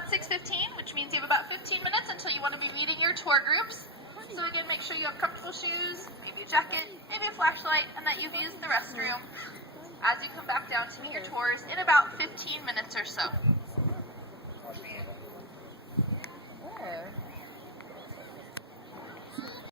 about 6:15, which means you have about 15 minutes until you want to be meeting your tour groups. So again, make sure you have comfortable shoes, maybe a jacket, maybe a flashlight, and that you've used the restroom as you come back down to meet your tours in about 15 minutes or so.